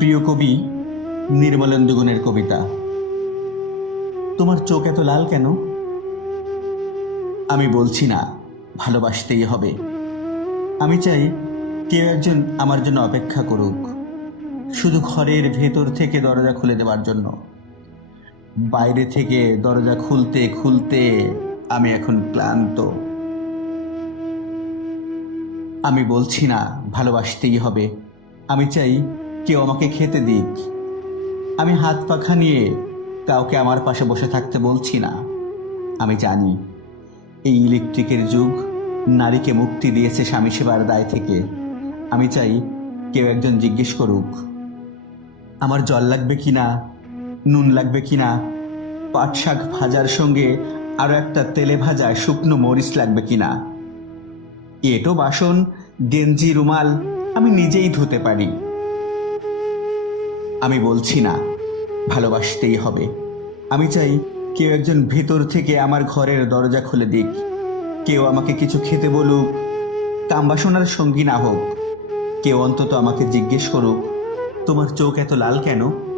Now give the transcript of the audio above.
প্রিয় কবি নির্মলেন্দু গুণের কবিতা। তোমার চোখ এত লাল কেন? আমি বলছি না ভালোবাসতেই হবে। আমি চাই কেউ একজন আমার জন্য অপেক্ষা করুক, শুধু ঘরের ভেতর থেকে দরজা খুলে দেওয়ার জন্য। বাইরে থেকে দরজা খুলতে খুলতে আমি এখন ক্লান্ত। আমি বলছি না ভালোবাসতেই হবে। আমি চাই কেউ আমাকে খেতে দিক। আমি হাত পাখা নিয়ে কাউকে আমার পাশে বসে থাকতে বলছি না। আমি জানি এই ইলেকট্রিকের যুগ নারীকে মুক্তি দিয়েছে স্বামী সেবার দায় থেকে। আমি চাই কেউ একজন জিজ্ঞেস করুক আমার জল লাগবে কিনা, নুন লাগবে কিনা, পাট শাক ভাজার সঙ্গে আরও একটা তেলে ভাজা শুকনো মরিচ লাগবে কিনা। এটো বাসন, গেঞ্জি, রুমাল আমি নিজেই ধুতে পারি। আমি বলছি না ভালোবাসতেই হবে। আমি চাই কেউ একজন ভেতর থেকে আমার ঘরের দরজা খুলে দিক। কেউ আমাকে কিছু খেতে বলুক, কামবাসনার সঙ্গী না হোক। কেউ অন্তত আমাকে জিজ্ঞেস করুক তোমার চোখ এত লাল কেন?